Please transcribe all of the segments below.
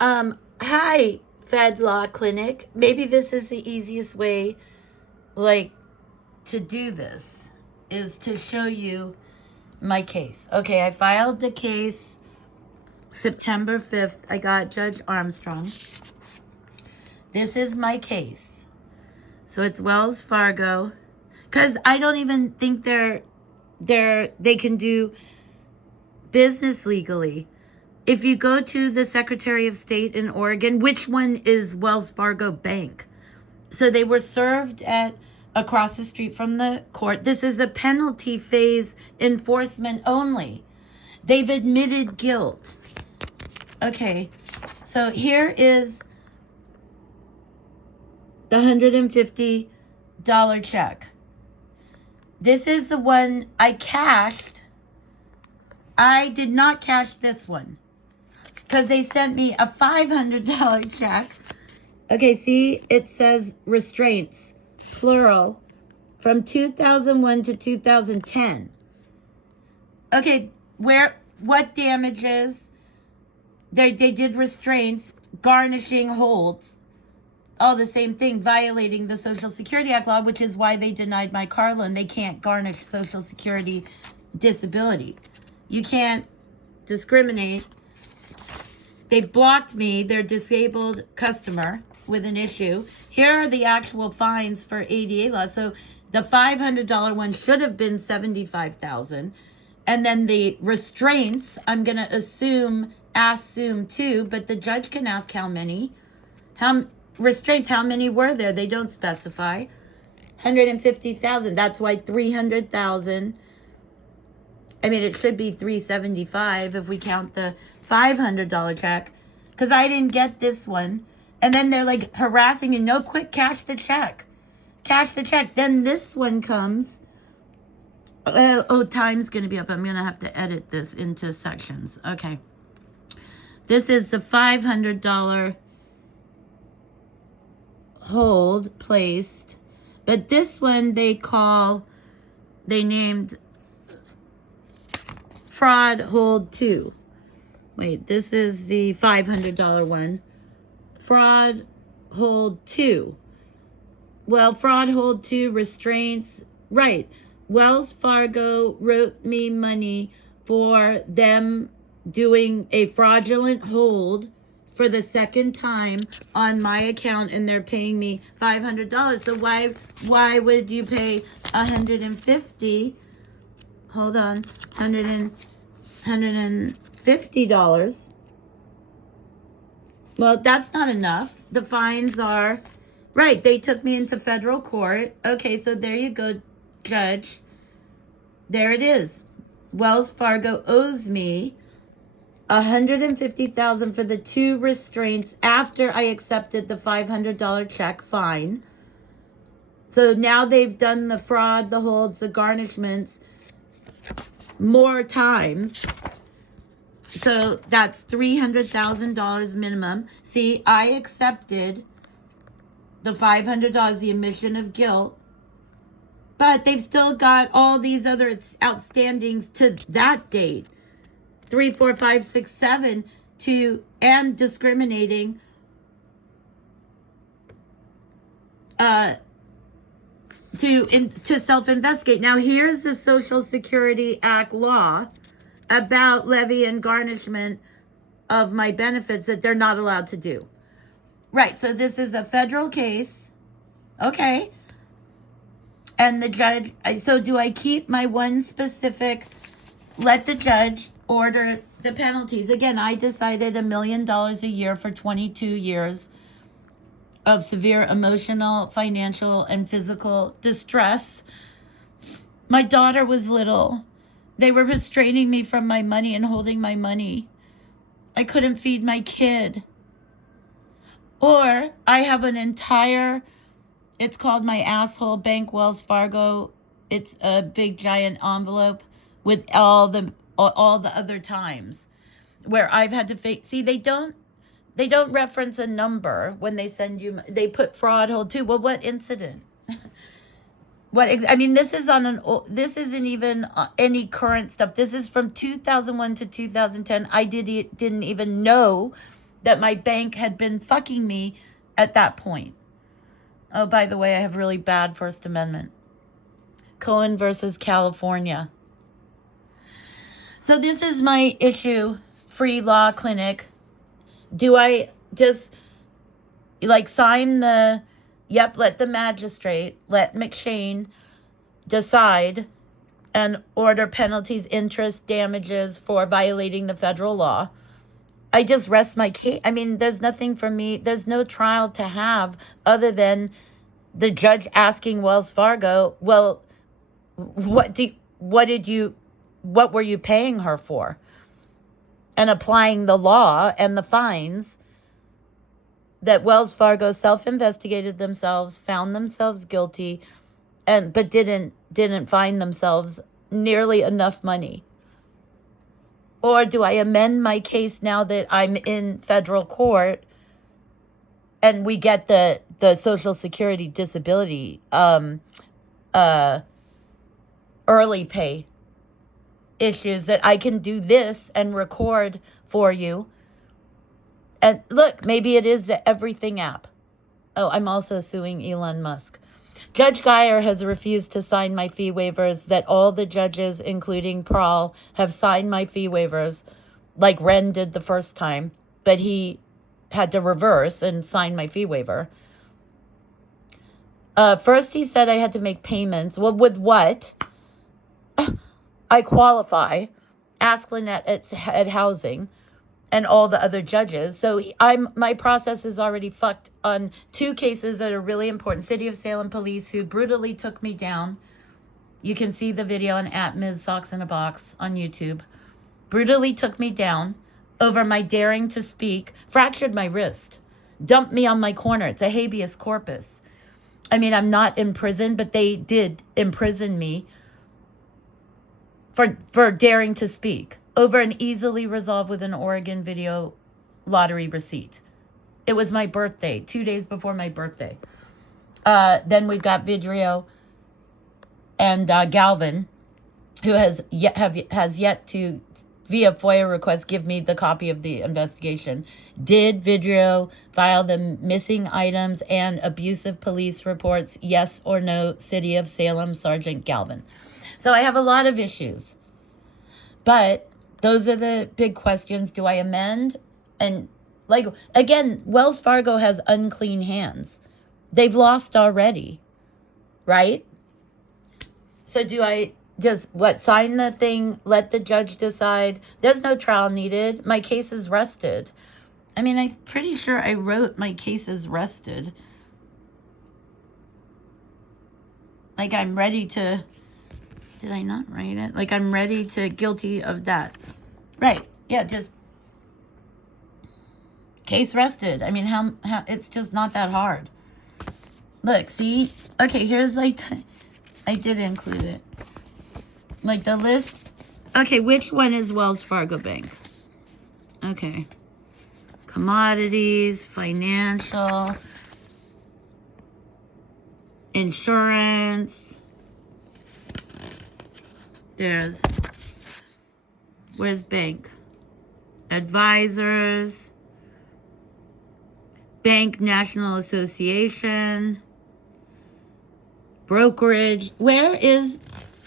Hi, Fed Law Clinic. Maybe this is the easiest way, like, to do this, is to show you my case. Okay, I filed the case September 5th. I got Judge Armstrong. This is my case. So it's Wells Fargo. Because I don't even think they can do business legally. If you go to the Secretary of State in Oregon, which one is Wells Fargo Bank? So they were served at across the street from the court. This is a penalty phase enforcement only. They've admitted guilt. Okay, so here is the $150 check. This is the one I cashed. I did not cash this one because they sent me a $500 check. Okay, see, it says restraints, plural, from 2001 to 2010. Okay, what damages? They did restraints, garnishing holds, all the same thing, violating the Social Security Act law, which is why they denied my car loan. They can't garnish Social Security disability. You can't discriminate. They've blocked me, their disabled customer, with an issue. Here are the actual fines for ADA law. So the $500 one should have been $75,000. And then the restraints, I'm going to assume too, but the judge can ask how many. Restraints, how many were there? They don't specify. 150,000. That's why 300,000. I mean, it should be 375 if we count the $500 check, because I didn't get this one. And then they're like harassing me. No, quick, cash the check. Cash the check. Then this one comes. Time's going to be up. I'm going to have to edit this into sections. Okay. This is the $500 hold placed. But this one they named fraud hold 2. Wait, this is the $500 one. Fraud hold 2. Well, fraud hold 2, restraints. Right. Wells Fargo wrote me money for them doing a fraudulent hold for the second time on my account, and they're paying me $500. So why would you pay $150? Hold on, $150. Well, that's not enough. The fines are right. They took me into federal court. Okay, so there you go, judge. There it is. Wells Fargo owes me $150,000 for the 2 restraints after I accepted the $500 check fine. So now they've done the fraud, the holds, the garnishments more times. So that's $300,000 minimum. See, I accepted the $500, the admission of guilt, but they've still got all these other outstandings to that date. 3, 4, 5, 6, 7 and discriminating to self-investigate. Now here's the Social Security Act law about levy and garnishment of my benefits that they're not allowed to do. Right, so this is a federal case. Okay. And the judge, so do I keep my one specific, let the judge order the penalties? Again, I decided $1 million a year for 22 years of severe emotional, financial, and physical distress. My daughter was little. They were restraining me from my money and holding my money. I couldn't feed my kid. Or I have an entire, it's called my asshole bank, Wells Fargo. It's a big giant envelope with all the other times where I've had to fake. See, they don't reference a number when they send you. They put fraud hold 2. Well, what incident? I mean, this isn't even any current stuff. This is from 2001 to 2010. I didn't even know that my bank had been fucking me at that point. Oh, by the way, I have really bad First Amendment. Cohen versus California. So this is my issue, free law clinic. Do I just like sign the, yep, let the magistrate, let McShane decide and order penalties, interest, damages for violating the federal law? I just rest my case. I mean, there's nothing for me. There's no trial to have other than the judge asking Wells Fargo, well, what were you paying her for? And applying the law and the fines that Wells Fargo self-investigated themselves, found themselves guilty, but didn't find themselves nearly enough money. Or do I amend my case now that I'm in federal court and we get the Social Security disability early pay issues, that I can do this and record for you? And look, maybe it is the Everything app. Oh, I'm also suing Elon Musk. Judge Geyer has refused to sign my fee waivers that all the judges, including Prahl, have signed my fee waivers, like Wren did the first time, but he had to reverse and sign my fee waiver. First, he said I had to make payments. Well, with what? I qualify. Ask Lynette at Housing and all the other judges. So my process is already fucked on 2 cases that are really important. City of Salem police who brutally took me down. You can see the video on @Ms. Socks in a Box on YouTube. Brutally took me down over my daring to speak, fractured my wrist, dumped me on my corner. It's a habeas corpus. I mean, I'm not in prison, but they did imprison me for daring to speak over an easily resolved with an Oregon video lottery receipt. It was my birthday, 2 days before my birthday. Then we've got Vidrio and Galvin, who has yet to, via FOIA request, give me the copy of the investigation. Did Vidrio file the missing items and abusive police reports? Yes or no, City of Salem Sergeant Galvin. So I have a lot of issues. But those are the big questions. Do I amend? And like, again, Wells Fargo has unclean hands. They've lost already, right? So do I just, sign the thing, let the judge decide? There's no trial needed. My case is rested. I mean, I'm pretty sure I wrote my case is rested. Like, I'm ready to, did I not write it? Like, I'm ready to, guilty of that. Right. Yeah, just case rested. I mean, how it's just not that hard. Look, see? Okay, here's like, I did include it. Like the list. Okay, which one is Wells Fargo Bank? Okay. Commodities, financial, insurance. Where's bank? Advisors. Bank National Association. Brokerage. Where is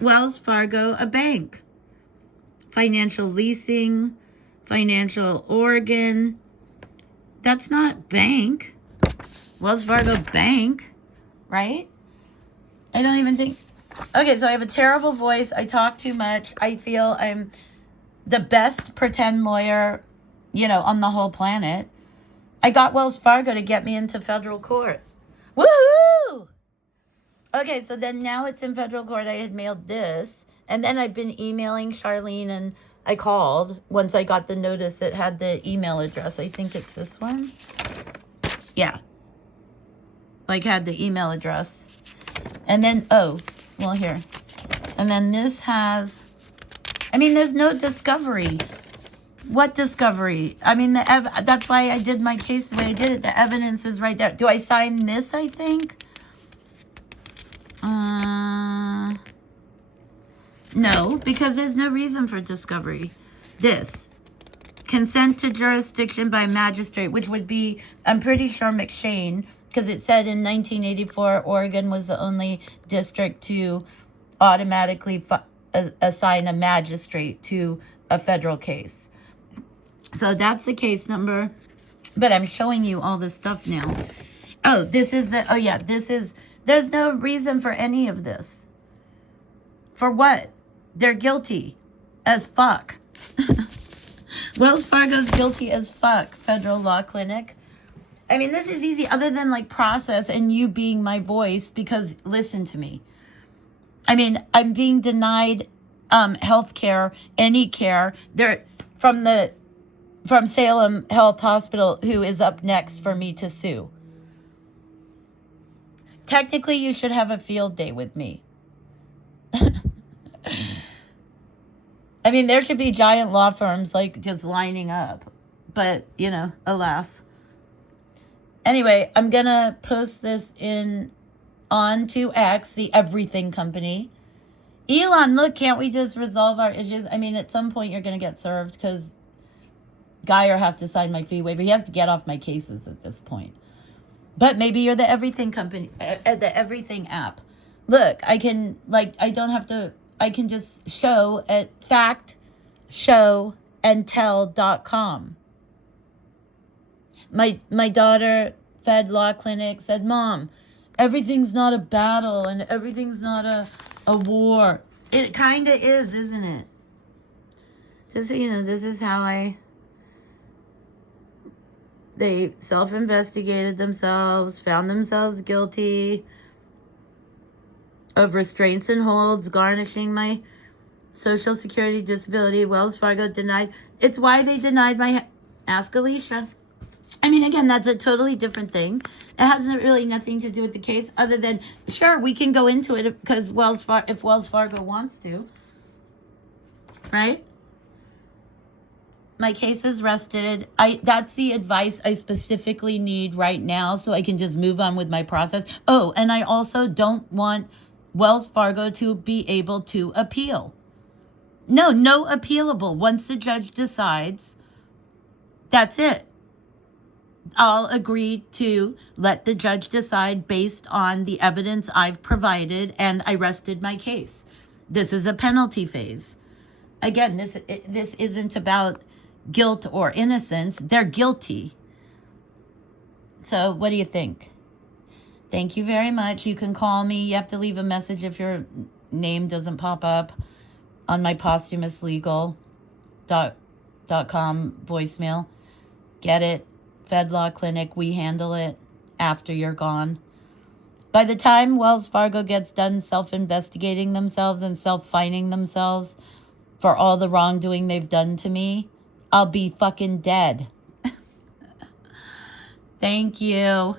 Wells Fargo a bank? Financial leasing. Financial Oregon. That's not bank. Wells Fargo Bank, right? I don't even think. Okay, so I have a terrible voice. I talk too much. I feel I'm the best pretend lawyer, on the whole planet. I got Wells Fargo to get me into federal court. Woohoo! Okay, so then now it's in federal court. I had mailed this. And then I've been emailing Charlene, and I called once I got the notice that had the email address. I think it's this one. Yeah. Like, had the email address. And then, here. And then this has, there's no discovery. What discovery? I mean, that's why I did my case the way I did it. The evidence is right there. Do I sign this, I think? No, because there's no reason for discovery. This. Consent to jurisdiction by magistrate, which would be, I'm pretty sure, McShane, because it said in 1984, Oregon was the only district to automatically assign a magistrate to a federal case. So that's the case number. But I'm showing you all this stuff now. Oh, this is the, oh yeah, this is, there's no reason for any of this. For what? They're guilty as fuck. Wells Fargo's guilty as fuck, Federal Law Clinic. I mean, this is easy other than like process and you being my voice, because listen to me. I mean, I'm being denied health care, any care. They're from Salem Health Hospital, who is up next for me to sue. Technically, you should have a field day with me. I mean, there should be giant law firms like just lining up. But, you know, alas. Anyway, I'm going to post this on to X, the everything company. Elon, look, can't we just resolve our issues? I mean, at some point you're going to get served because Geyer has to sign my fee waiver. He has to get off my cases at this point. But maybe you're the everything company, the everything app. Look, I can, like, I don't have to, I can just show at factshowandtell.com. My daughter, Fed Law Clinic, said, Mom, everything's not a battle and everything's not a war. It kind of is, isn't it? Just, you know, this is how they self-investigated themselves, found themselves guilty of restraints and holds, garnishing my Social Security disability. Wells Fargo denied. It's why they denied my, ask Alicia. I mean, again, that's a totally different thing. It has really nothing to do with the case other than, sure, we can go into it because if Wells Fargo wants to, right? My case is rested. That's the advice I specifically need right now so I can just move on with my process. Oh, and I also don't want Wells Fargo to be able to appeal. No appealable. Once the judge decides, that's it. I'll agree to let the judge decide based on the evidence I've provided, and I rested my case. This is a penalty phase. Again, this isn't about guilt or innocence. They're guilty. So what do you think? Thank you very much. You can call me. You have to leave a message if your name doesn't pop up on my posthumouslegal.com voicemail. Get it? Fed Law Clinic. We handle it after you're gone. By the time Wells Fargo gets done self-investigating themselves and self-fining themselves for all the wrongdoing they've done to me, I'll be fucking dead. Thank you.